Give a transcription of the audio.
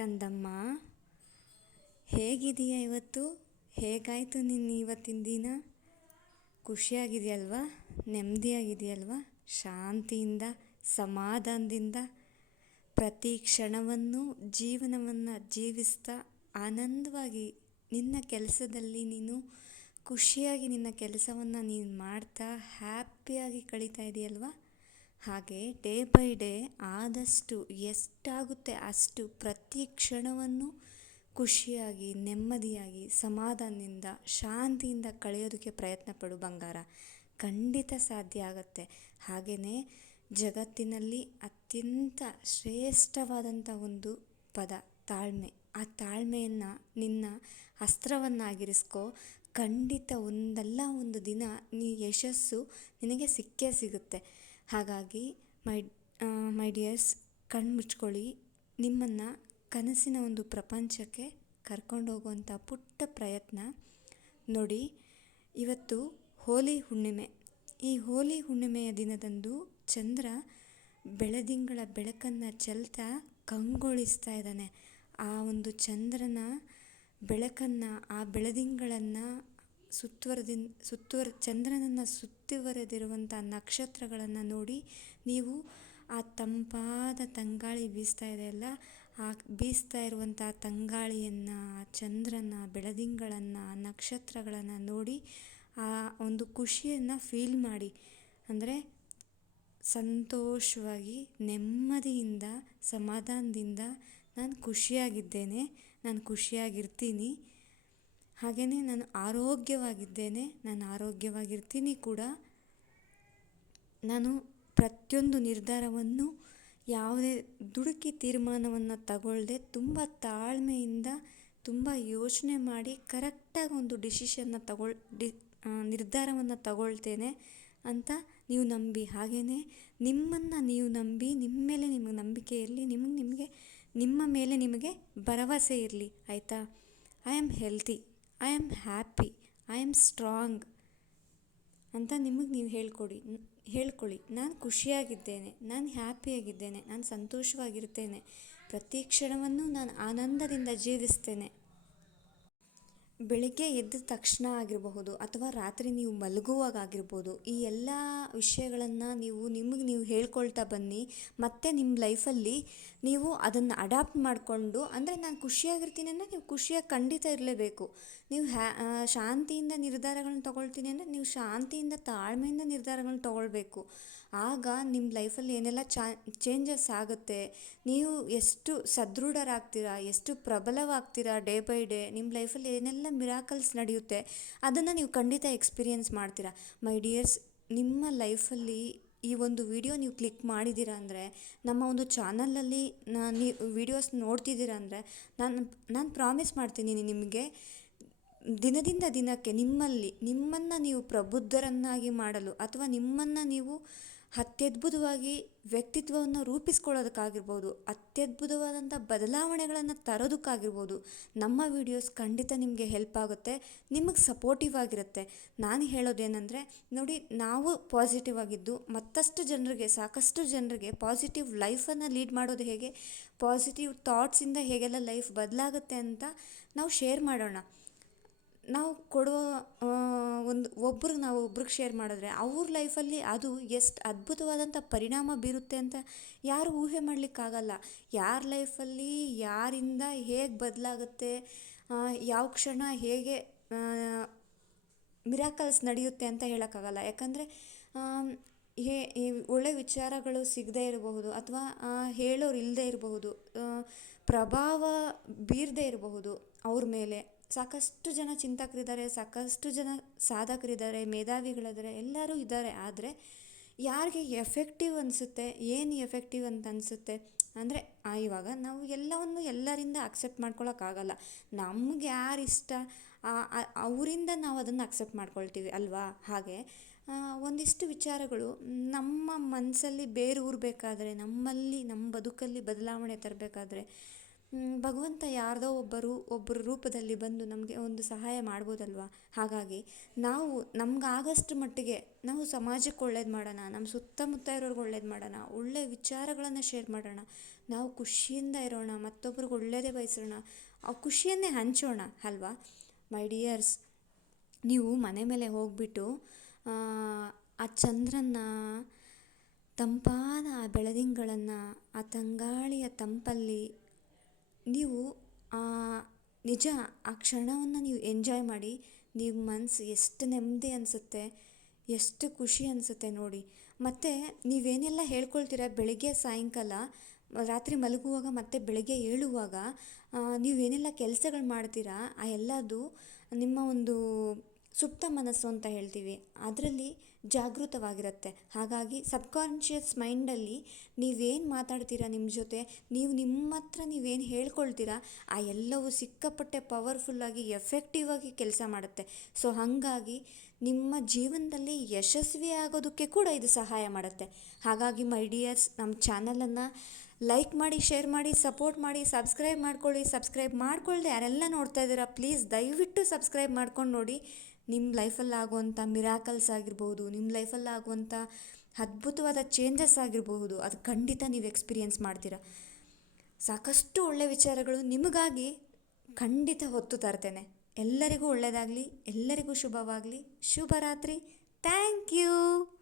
ಕಂದಮ್ಮ ಹೇಗಿದೀಯ ಇವತ್ತು? ಹೇಗಾಯಿತು ನಿನ್ನ ಇವತ್ತಿನ ದಿನ? ಖುಷಿಯಾಗಿದೆಯಲ್ವಾ? ನೆಮ್ಮದಿಯಾಗಿದೆಯಲ್ವಾ? ಶಾಂತಿಯಿಂದ, ಸಮಾಧಾನದಿಂದ, ಪ್ರತಿ ಕ್ಷಣವನ್ನು ಜೀವನವನ್ನು ಜೀವಿಸ್ತಾ ಆನಂದವಾಗಿ ನಿನ್ನ ಕೆಲಸದಲ್ಲಿ ನೀನು ಖುಷಿಯಾಗಿ ನಿನ್ನ ಕೆಲಸವನ್ನು ನೀನು ಮಾಡ್ತಾ ಹ್ಯಾಪಿಯಾಗಿ ಕಳೀತಾ ಇದೆಯಲ್ವಾ? ಹಾಗೆ ಡೇ ಬೈ ಡೇ ಆದಷ್ಟು ಎಷ್ಟಾಗುತ್ತೆ ಅಷ್ಟು ಪ್ರತಿ ಕ್ಷಣವನ್ನು ಖುಷಿಯಾಗಿ, ನೆಮ್ಮದಿಯಾಗಿ, ಸಮಾಧಾನದಿಂದ, ಶಾಂತಿಯಿಂದ ಕಳೆಯೋದಕ್ಕೆ ಪ್ರಯತ್ನ ಪಡು ಬಂಗಾರ. ಖಂಡಿತ ಸಾಧ್ಯ ಆಗುತ್ತೆ. ಹಾಗೆಯೇ ಜಗತ್ತಿನಲ್ಲಿ ಅತ್ಯಂತ ಶ್ರೇಷ್ಠವಾದಂಥ ಒಂದು ಪದ, ತಾಳ್ಮೆ. ಆ ತಾಳ್ಮೆಯನ್ನು ನಿನ್ನ ಅಸ್ತ್ರವನ್ನಾಗಿರಿಸ್ಕೋ. ಖಂಡಿತ ಒಂದಲ್ಲ ಒಂದು ದಿನ ನೀ ಯಶಸ್ಸು ನಿನಗೆ ಸಿಕ್ಕೇ ಸಿಗುತ್ತೆ. ಹಾಗಾಗಿ ಮೈ ಮೈ ಡಿಯರ್ಸ್ ಕಣ್ಣು ಮುಚ್ಕೊಳ್ಳಿ. ನಿಮ್ಮನ್ನು ಕನಸಿನ ಒಂದು ಪ್ರಪಂಚಕ್ಕೆ ಕರ್ಕೊಂಡು ಹೋಗುವಂಥ ಪುಟ್ಟ ಪ್ರಯತ್ನ ನೋಡಿ. ಇವತ್ತು ಹೋಲಿ ಹುಣ್ಣಿಮೆ. ಈ ಹೋಲಿ ಹುಣ್ಣಿಮೆಯ ದಿನದಂದು ಚಂದ್ರ ಬೆಳದಿಂಗಳ ಬೆಳಕನ್ನು ಚೆಲ್ತಾ ಕಂಗೊಳಿಸ್ತಾ ಇದ್ದಾನೆ. ಆ ಒಂದು ಚಂದ್ರನ ಬೆಳಕನ್ನು, ಆ ಬೆಳದಿಂಗಳನ್ನು ಸುತ್ತುವರೆದಿನ್, ಸುತ್ತುವರ, ಚಂದ್ರನನ್ನು ಸುತ್ತುವರೆದಿರುವಂಥ ನಕ್ಷತ್ರಗಳನ್ನು ನೋಡಿ ನೀವು ಆ ತಂಪಾದ ತಂಗಾಳಿ ಬೀಸ್ತಾ ಇದೆಯಲ್ಲ ಆ ಬೀಸ್ತಾ ಇರುವಂಥ ತಂಗಾಳಿಯನ್ನು, ಆ ಚಂದ್ರನ, ಬೆಳದಿಂಗಳನ್ನು ನಕ್ಷತ್ರಗಳನ್ನು ನೋಡಿ ಆ ಒಂದು ಖುಷಿಯನ್ನು ಫೀಲ್ ಮಾಡಿ. ಅಂದರೆ ಸಂತೋಷವಾಗಿ, ನೆಮ್ಮದಿಯಿಂದ, ಸಮಾಧಾನದಿಂದ ನಾನು ಖುಷಿಯಾಗಿದ್ದೇನೆ, ನಾನು ಖುಷಿಯಾಗಿರ್ತೀನಿ. ಹಾಗೆಯೇ ನಾನು ಆರೋಗ್ಯವಾಗಿದ್ದೇನೆ, ನಾನು ಆರೋಗ್ಯವಾಗಿರ್ತೀನಿ ಕೂಡ. ನಾನು ಪ್ರತಿಯೊಂದು ನಿರ್ಧಾರವನ್ನು, ಯಾವುದೇ ದುಡುಕಿ ತೀರ್ಮಾನವನ್ನು ತಗೊಳ್ಳದೆ ತುಂಬ ತಾಳ್ಮೆಯಿಂದ, ತುಂಬ ಯೋಚನೆ ಮಾಡಿ ಕರೆಕ್ಟಾಗಿ ಒಂದು ಡಿಸಿಷನ್ನ ತಗೊಳ್, ಡಿ ನಿರ್ಧಾರವನ್ನು ತಗೊಳ್ತೇನೆ ಅಂತ ನೀವು ನಂಬಿ. ಹಾಗೆಯೇ ನಿಮ್ಮನ್ನು ನೀವು ನಂಬಿ, ನಿಮ್ಮ ಮೇಲೆ ನಿಮಗೆ ನಂಬಿಕೆ ಇರಲಿ ನಿಮ್ಗೆ ನಿಮಗೆ, ನಿಮ್ಮ ಮೇಲೆ ನಿಮಗೆ ಭರವಸೆ ಇರಲಿ, ಆಯಿತಾ? I am healthy I am happy I am strong ಅಂತ ನಿಮಗೆ ನೀವು ಹೇಳ್ಕೊಡಿ. ಹೇಳ್ಕೊಳ್ಳಿ. ನಾನು ಖುಷಿಯಾಗಿದ್ದೇನೆ. ನಾನು ಹ್ಯಾಪಿಯಾಗಿದ್ದೇನೆ. ನಾನು ಸಂತೋಷವಾಗಿರ್ತೇನೆ. ಪ್ರತಿ ಕ್ಷಣವನ್ನು ನಾನು ಆನಂದದಿಂದ ಜೀವಿಸ್ತೇನೆ. ಬೆಳಿಗ್ಗೆ ಎದ್ದ ತಕ್ಷಣ ಆಗಿರಬಹುದು ಅಥವಾ ರಾತ್ರಿ ನೀವು ಮಲಗುವಾಗ ಆಗಿರ್ಬೋದು, ಈ ಎಲ್ಲ ವಿಷಯಗಳನ್ನು ನೀವು ನಿಮಗೆ ನೀವು ಹೇಳ್ಕೊಳ್ತಾ ಬನ್ನಿ. ಮತ್ತು ನಿಮ್ಮ ಲೈಫಲ್ಲಿ ನೀವು ಅದನ್ನು ಅಡಾಪ್ಟ್ ಮಾಡಿಕೊಂಡು, ಅಂದರೆ ನಾನು ಖುಷಿಯಾಗಿರ್ತೀನಿ ಅಂದರೆ ನೀವು ಖುಷಿಯಾಗಿ ಖಂಡಿತ ಇರಲೇಬೇಕು. ನೀವು ಹ್ಯಾ ಶಾಂತಿಯಿಂದ ನಿರ್ಧಾರಗಳನ್ನ ತೊಗೊಳ್ತೀನಿ ಅಂದರೆ ನೀವು ಶಾಂತಿಯಿಂದ ತಾಳ್ಮೆಯಿಂದ ನಿರ್ಧಾರಗಳನ್ನ ತೊಗೊಳ್ಬೇಕು. ಆಗ ನಿಮ್ಮ ಲೈಫಲ್ಲಿ ಏನೆಲ್ಲ ಚಾ ಚೇಂಜಸ್ ಆಗುತ್ತೆ. ನೀವು ಎಷ್ಟು ಸದೃಢರಾಗ್ತೀರಾ, ಎಷ್ಟು ಪ್ರಬಲವಾಗ್ತೀರಾ, ಡೇ ಬೈ ಡೇ ನಿಮ್ಮ ಲೈಫಲ್ಲಿ ಏನೆಲ್ಲ ಮಿರಾಕಲ್ಸ್ ನಡೆಯುತ್ತೆ, ಅದನ್ನು ನೀವು ಖಂಡಿತ ಎಕ್ಸ್ಪೀರಿಯೆನ್ಸ್ ಮಾಡ್ತೀರಾ? ಮೈ ಡಿಯರ್ಸ್, ನಿಮ್ಮ ಲೈಫಲ್ಲಿ ಈ ಒಂದು ವಿಡಿಯೋ ನೀವು ಕ್ಲಿಕ್ ಮಾಡಿದ್ದೀರಾ ಅಂದರೆ, ನಮ್ಮ ಒಂದು ಚಾನಲಲ್ಲಿ ನೀವು ವಿಡಿಯೋಸ್ ನೋಡ್ತಿದ್ದೀರಾ ಅಂದರೆ, ನಾನು ನಾನು ಪ್ರಾಮಿಸ್ ಮಾಡ್ತೀನಿ ನಿಮಗೆ, ದಿನದಿಂದ ದಿನಕ್ಕೆ ನಿಮ್ಮಲ್ಲಿ, ನಿಮ್ಮನ್ನು ನೀವು ಪ್ರಬುದ್ಧರನ್ನಾಗಿ ಮಾಡಲು, ಅಥವಾ ನಿಮ್ಮನ್ನು ನೀವು ಅತ್ಯದ್ಭುತವಾಗಿ ವ್ಯಕ್ತಿತ್ವವನ್ನು ರೂಪಿಸ್ಕೊಳ್ಳೋದಕ್ಕಾಗಿರ್ಬೋದು, ಅತ್ಯದ್ಭುತವಾದಂಥ ಬದಲಾವಣೆಗಳನ್ನು ತರೋದಕ್ಕಾಗಿರ್ಬೋದು, ನಮ್ಮ ವಿಡಿಯೋಸ್ ಖಂಡಿತ ನಿಮಗೆ ಹೆಲ್ಪ್ ಆಗುತ್ತೆ, ನಿಮಗೆ ಸಪೋರ್ಟಿವ್ ಆಗಿರುತ್ತೆ. ನಾನು ಹೇಳೋದೇನೆಂದರೆ, ನೋಡಿ, ನಾವು ಪಾಸಿಟಿವ್ ಆಗಿದ್ದು, ಮತ್ತಷ್ಟು ಜನರಿಗೆ, ಸಾಕಷ್ಟು ಜನರಿಗೆ ಪಾಸಿಟಿವ್ ಲೈಫನ್ನು ಲೀಡ್ ಮಾಡೋದು ಹೇಗೆ? ಪಾಸಿಟಿವ್ ಥಾಟ್ಸಿಂದ ಹೇಗೆಲ್ಲ ಲೈಫ್ ಬದಲಾಗುತ್ತೆ ಅಂತ ನಾವು ಶೇರ್ ಮಾಡೋಣ. ನಾವು ಕೊಡುವ ಒಂದು ಒಬ್ರಿಗೆ ನಾವು ಒಬ್ರಿಗೆ ಶೇರ್ ಮಾಡಿದ್ರೆ ಅವ್ರ ಲೈಫಲ್ಲಿ ಅದು ಎಷ್ಟು ಅದ್ಭುತವಾದಂಥ ಪರಿಣಾಮ ಬೀರುತ್ತೆ ಅಂತ ಯಾರು ಊಹೆ ಮಾಡಲಿಕ್ಕಾಗಲ್ಲ. ಯಾರ ಲೈಫಲ್ಲಿ ಯಾರಿಂದ ಹೇಗೆ ಬದಲಾಗುತ್ತೆ ಯಾವ ಕ್ಷಣ ಹೇಗೆ ಮಿರಾಕಲ್ಸ್ ನಡೆಯುತ್ತೆ ಅಂತ ಹೇಳೋಕ್ಕಾಗಲ್ಲ. ಯಾಕಂದರೆ ಹೇ, ಈ ಒಳ್ಳೆಯ ವಿಚಾರಗಳು ಸಿಗದೇ ಇರಬಹುದು ಅಥವಾ ಹೇಳೋರು ಇಲ್ಲದೇ ಇರಬಹುದು ಪ್ರಭಾವ ಬೀರದೇ ಇರಬಹುದು ಅವ್ರ ಮೇಲೆ. ಸಾಕಷ್ಟು ಜನ ಚಿಂತಕರಿದ್ದಾರೆ, ಸಾಕಷ್ಟು ಜನ ಸಾಧಕರಿದ್ದಾರೆ ಮೇಧಾವಿಗಳಿದ್ದಾರೆ ಎಲ್ಲರೂ ಇದ್ದಾರೆ. ಆದರೆ ಯಾರಿಗೆ ಎಫೆಕ್ಟಿವ್ ಅನಿಸುತ್ತೆ, ಏನು ಎಫೆಕ್ಟಿವ್ ಅಂತ ಅನಿಸುತ್ತೆ ಅಂದರೆ ಇವಾಗ ನಾವು ಎಲ್ಲವನ್ನು ಎಲ್ಲರಿಂದ ಅಕ್ಸೆಪ್ಟ್ ಮಾಡ್ಕೊಳಕ್ಕಾಗಲ್ಲ ನಮ್ಗೆ ಯಾರು ಇಷ್ಟ ಅವರಿಂದ ನಾವು ಅದನ್ನು ಅಕ್ಸೆಪ್ಟ್ ಮಾಡ್ಕೊಳ್ತೀವಿ ಅಲ್ವಾ? ಹಾಗೆ ಒಂದಿಷ್ಟು ವಿಚಾರಗಳು ನಮ್ಮ ಮನಸ್ಸಲ್ಲಿ ಬೇರೂರಬೇಕಾದ್ರೆ ನಮ್ಮಲ್ಲಿ, ನಮ್ಮ ಬದುಕಲ್ಲಿ ಬದಲಾವಣೆ ತರಬೇಕಾದ್ರೆ ಭಗವಂತ ಯಾರದೋ ಒಬ್ಬರು ಒಬ್ಬರ ರೂಪದಲ್ಲಿ ಬಂದು ನಮಗೆ ಒಂದು ಸಹಾಯ ಮಾಡ್ಬೋದಲ್ವ? ಹಾಗಾಗಿ ನಾವು ನಮ್ಗಾಗಷ್ಟು ಮಟ್ಟಿಗೆ ನಾವು ಸಮಾಜಕ್ಕೆ ಒಳ್ಳೇದು ಮಾಡೋಣ ನಮ್ಮ ಸುತ್ತಮುತ್ತ ಇರೋರ್ಗೆ ಒಳ್ಳೇದು ಮಾಡೋಣ ಒಳ್ಳೆಯ ವಿಚಾರಗಳನ್ನು ಶೇರ್ ಮಾಡೋಣ, ನಾವು ಖುಷಿಯಿಂದ ಇರೋಣ, ಮತ್ತೊಬ್ರಿಗೆ ಒಳ್ಳೆಯದೇ ಬಯಸೋಣ, ಆ ಖುಷಿಯನ್ನೇ ಹಂಚೋಣ ಅಲ್ವಾ? ಮೈ ಡಿಯರ್ಸ್ ನೀವು ಮನೆ ಮೇಲೆ ಹೋಗ್ಬಿಟ್ಟು ಆ ಚಂದ್ರನ್ನ, ತಂಪಾದ ಆ ಬೆಳದಿಂಗಳನ್ನು, ಆ ತಂಗಾಳಿಯ ತಂಪಲ್ಲಿ ನೀವು ನಿಜ ಆ ಕ್ಷಣವನ್ನು ನೀವು ಎಂಜಾಯ್ ಮಾಡಿ ನಿಮ್ಮ ಮನಸ್ಸು ಎಷ್ಟು ನೆಮ್ಮದಿ ಅನಿಸುತ್ತೆ, ಎಷ್ಟು ಖುಷಿ ಅನಿಸುತ್ತೆ ನೋಡಿ. ಮತ್ತು ನೀವೇನೆಲ್ಲ ಹೇಳ್ಕೊಳ್ತೀರ ಬೆಳಗ್ಗೆ, ಸಾಯಂಕಾಲ, ರಾತ್ರಿ ಮಲಗುವಾಗ ಮತ್ತು ಬೆಳಗ್ಗೆ ಏಳುವಾಗ ನೀವೇನೆಲ್ಲ ಕೆಲಸಗಳು ಮಾಡ್ತೀರ? ಆ ಎಲ್ಲದು ನಿಮ್ಮ ಒಂದು ಸುಪ್ತ ಮನಸ್ಸು ಅಂತ ಹೇಳ್ತೀವಿ. ಅದರಲ್ಲಿ ಜಾಗೃತವಾಗಿರುತ್ತೆ. ಹಾಗಾಗಿ ಸಬ್ಕಾನ್ಷಿಯಸ್ ಮೈಂಡಲ್ಲಿ ನೀವೇನು ಮಾತಾಡ್ತೀರಾ ನಿಮ್ಮ ಜೊತೆ, ನೀವು ನಿಮ್ಮ ಹತ್ರ ನೀವೇನು ಹೇಳ್ಕೊಳ್ತೀರಾ, ಆ ಎಲ್ಲವೂ ಸಿಕ್ಕಾಪಟ್ಟೆ ಪವರ್ಫುಲ್ಲಾಗಿ ಎಫೆಕ್ಟಿವ್ ಆಗಿ ಕೆಲಸ ಮಾಡುತ್ತೆ. ಸೊ ಹಾಗಾಗಿ ನಿಮ್ಮ ಜೀವನದಲ್ಲಿ ಯಶಸ್ವಿ ಆಗೋದಕ್ಕೆ ಕೂಡ ಇದು ಸಹಾಯ ಮಾಡುತ್ತೆ. ಹಾಗಾಗಿ ಮೈ ಡಿಯರ್ಸ್ ನಮ್ಮ ಚಾನಲನ್ನು ಲೈಕ್ ಮಾಡಿ, ಶೇರ್ ಮಾಡಿ, ಸಪೋರ್ಟ್ ಮಾಡಿ, ಸಬ್ಸ್ಕ್ರೈಬ್ ಮಾಡ್ಕೊಳ್ಳಿ, ಸಬ್ಸ್ಕ್ರೈಬ್ ಮಾಡ್ಕೊಳ್ಳದೆ ಯಾರೆಲ್ಲ ನೋಡ್ತಾ ಇದ್ದೀರಾ, ಪ್ಲೀಸ್ ದಯವಿಟ್ಟು ಸಬ್ಸ್ಕ್ರೈಬ್ ಮಾಡ್ಕೊಂಡು ನೋಡಿ. ನಿಮ್ಮ ಲೈಫಲ್ಲಿ ಆಗುವಂಥ ಮಿರಾಕಲ್ಸ್ ಆಗಿರ್ಬೋದು ನಿಮ್ಮ ಲೈಫಲ್ಲಿ ಆಗುವಂಥ ಅದ್ಭುತವಾದ ಚೇಂಜಸ್ ಆಗಿರಬಹುದು. ಅದು ಖಂಡಿತ ನೀವು ಎಕ್ಸ್ಪೀರಿಯೆನ್ಸ್ ಮಾಡ್ತೀರ. ಸಾಕಷ್ಟು ಒಳ್ಳೆಯ ವಿಚಾರಗಳು ನಿಮಗಾಗಿ ಖಂಡಿತ ಹೊತ್ತು ತರ್ತೇನೆ. ಎಲ್ಲರಿಗೂ ಒಳ್ಳೆಯದಾಗಲಿ ಎಲ್ಲರಿಗೂ ಶುಭವಾಗಲಿ. ಶುಭರಾತ್ರಿ. Thank you